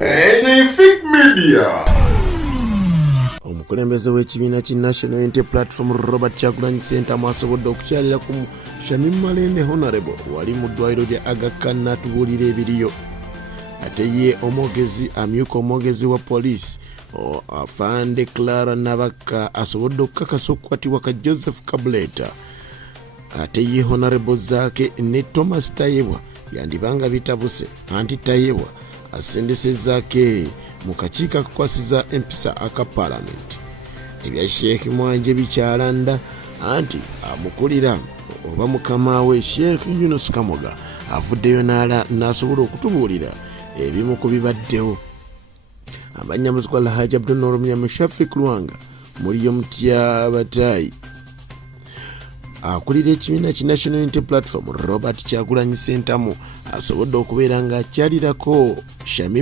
Anything Media. Omukulembeze w'ekibiina ki National Unity Platform Robert Kyagulanyi Ssentamu asobodde okukyalira ku Malende Honorable wali mu ddwaliro lya Aga Khan n'atubuulira ebiriyo. Ate ye amyuka omwogezi wa poliisi Afande Clara Nabaka asobodde okukakasa okukwatibwa ka Joseph Kabuleta. Ate ye Honorable Zaake ne Thomas Tayebwa yandibanga bitabuse anti Tayebwa asendesezza Zaake mu kakiiko akakwasiza empisa aka parliamentary. Ebya Sheikh Mwanje bikyalanda anti amukulira oba mukama we Sheikh Yunus Kamoga avuddeyo n'asobola okutubuulira ebimu ku bibaddewo. Abanyamuzigo Alhaji Abdul Mushafik Lwanga muliyo mutya batayi akulira ekibiina ki National Unity Platform Robert Kyagulanyi Ssentamu asobodde okubeera ng'akyalirako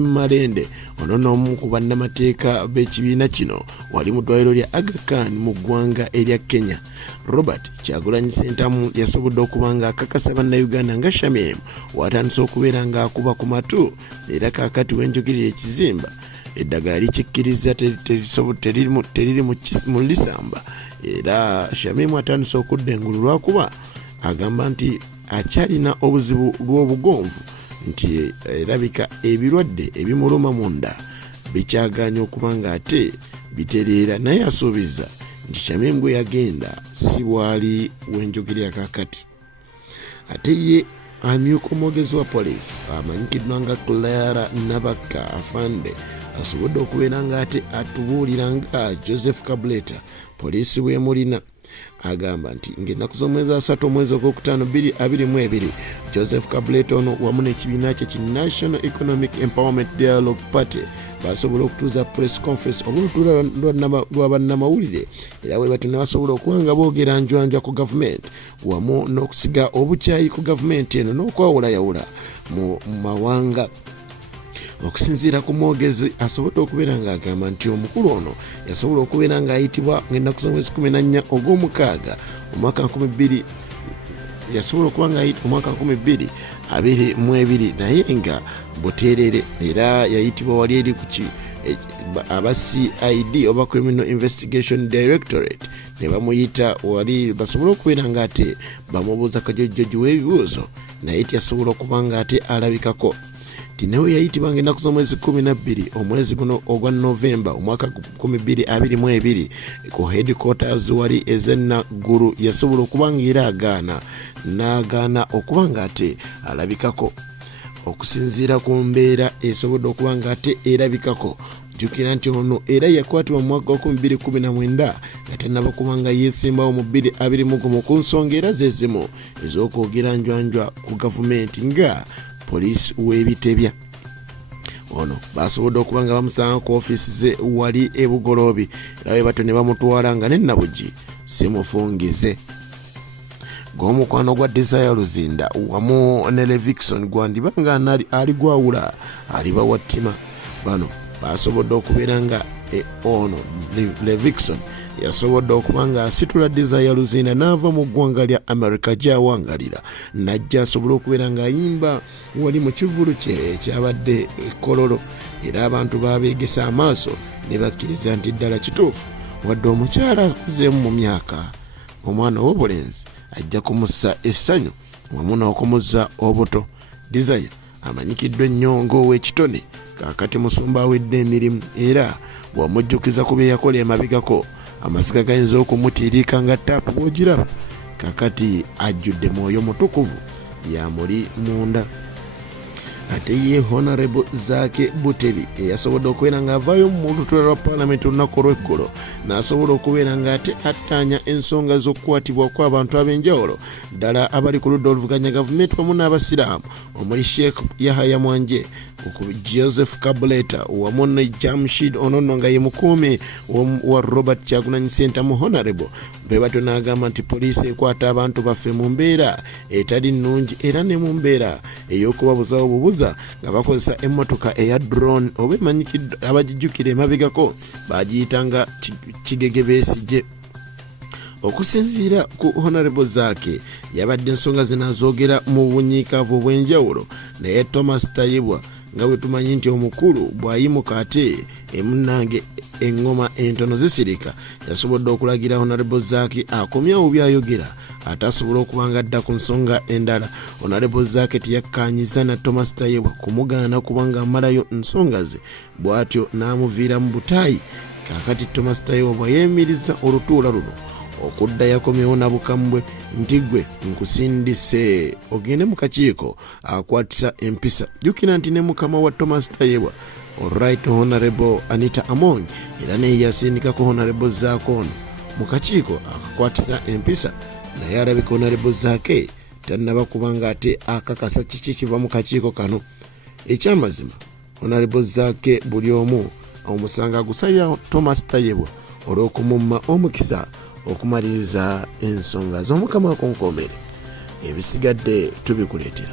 Malende ono n'omu ku bannamateeka b'ekibiina kino wali mu ddwaliro lya Aga Khan mu ggwanga erya Kenya. Robert Kyagulanyi Ssentamu yasobodde okuba ng'akakasa bannayuganda nga Shamim watandise okubeera ng'akuba ku matu era kaakati wenjogirira ekizimba eddagala likikkiriza teriri mu lisamba era Shamimu atandise okudda engulu lwakuba agamba nti akyalina obuzibu bw'obugonvu nti erabika ebirwadde ebimuluma munda bikyaganya okuba ng'ate bitereera, naye asuubiza nti Shamimu gwe yagenda si bwali wenjogirira kakati. Ate ye amyuka omwogezi wa poliisi amanyikiddwa nga Clara Nabaka Afande asobodde okubeera ng'ate atubuulira nga Joseph Kabuleta poliisi bw'emulina. Agamba nti ng'ennaku z'omwezi 3 omwezi ogwokutaano 2022 Joseph Kabuleta ono wamu n'ekibiina kye ki National Economic Empowerment Dialogue Party basobola okutuuza press conference obulutuula lwa bannamawulire era bwe batyo ne basobola okuba nga boogera njwanja ku gavumenti wamu n'okusiga obukyayi ku gavumenti eno n'okwawulayawula mu mawanga. Okusinziira ku mwogezi asobodde okubeera ng'agamba nti omukulu ono yasobola okubeera ng'ayitibwa ng'ennaku z'omwezi 14 ogw'omukaaga omwaka 2000 yasobola okuba ng'ayitibwa omwaka 2022 naye nga buteerere era yayitibwa wali eri ku aba CID oba Criminal Investigation Directorate ne bamuyita wali basobola okubeera ng'ate bamubuuza kajojjoji w'ebibuuzo naye yasobola okuba ng'ate alabikako. Tinewe yayitibwa ng'ennaku z'omwezi 12 omwezi guno ogwa Novemba omwaka 2022 ku headquarters wali ezennaggulu yasobola okuba ng'era n'agaana okuba ng'ate alabikako. Okusinziira ku mbeera esobodde okuba ng'ate erabikako, jjukira nti ono era yakwatibwa mu mwaka 2019 nga tannaba kuba nga yeesimbawo mu 2021 ku nsonga era ze zimu ez'okwogera njwanjwa ku gavumenti nga poliisi w'ebitebya. Ono basobodde okuba nga bamusanga ku ofiisi ze wali ebugoloobi era bwe batyo ne bamutwala nga nennabugi simufungize. Gw'omukwano gwa Desire Luzinda wamu ne Levikson gwandiba nga ali gwawula aliba wattima. Bano basobodde okubeera nga ono Levikson yasobodde okuba nga asitula Desire Luzinda n'ava mu ggwanga lya America gy'awangalira n'ajja asobola okubeera ng'ayimba wali mu kivulu kye ekyabadde Kololo era abantu babeegesa amaaso ne bakkiriza nti ddala kituufu wadde omukyala akuzeemu mu myaka omwana w'obulenzi ajja kumussa essanyu wamu n'okumuzza obuto. Desire amanyikiddwa ennyo ng'ow'ekitone kaakati musumba awedde emirimu era bw'amujjukiza ku bye yakola emabigako amasiga gayinza okumutiirika nga taapu bw'ogiraba kaakati ajjudde mwoyo mutukuvu yamuli munda. Ate ye Honorable Zaake butebi eyasobodde okubeera ng'avaayo mu lutuula lwa parliament olunaku olw'eggulo n'asobola okubeera ng'ate attaanya ensonga z'okukwatibwa kw'abantu ab'enjawulo ddala abali ku ludda oluvuganya gavumenti wamu n'abasiraamu omuli Sheikh Yahaya Mwanje, Joseph Kabuleta wamu ne Jamshid Onono nga ye mukuumi wa Robert Kyagulanyi Ssentamu Honorable. Bwe batyo n'agamba nti poliisi ekwata abantu baffe mu mbeera etali nnungi era ne mu mbeera ey'okubabuza obubuza nga bakozesa emmotoka eya drone oba emanyikidde abagijjukira emabigako bagiyitanga kigege beesije. Okusinziira ku Honorable Zaake yabadde ensonga zinazoogera mu bunyiikaavu obw'enjawulo naye Thomas Tayebwa nga bwe tumanyi nti omukulu bw'ayimuka ate emunnange engoma entono zisirika yasobodde okulagira Honorable Zaake akomyawo byayogera ate asobola okuba nga adda ku nsonga endala. Honorable Zaake teyakkaanyiza na Thomas Tayebwa kumugaana kubanga amalayo nsonga ze, bw'atyo n'amuviira mu butaayi. Kaakati Thomas Tayebwa bw'ayemiriza olutuula luno okudda yakomyewo na bukambwe nti gwe nkusindise ogende mu kakiiko akwatisa empisa. Jjukira nti ne mukama wa Thomas Tayebwa Alright Honorable Anita Among era naye yasindikako Honorable Zaake ono mu kakiiko akakwatisa empisa, naye alabika Honorable Zaake tannaba kubanga ate akakasa kiki kiva mu kakiiko kano. Ekyamazima Honorable Zaake buli omu omusanga gusaya Thomas Tayebwa olw'okumumma omukisa okumaliriza ensonga z'omukama konkomere. Ebisigadde tubikuleetera.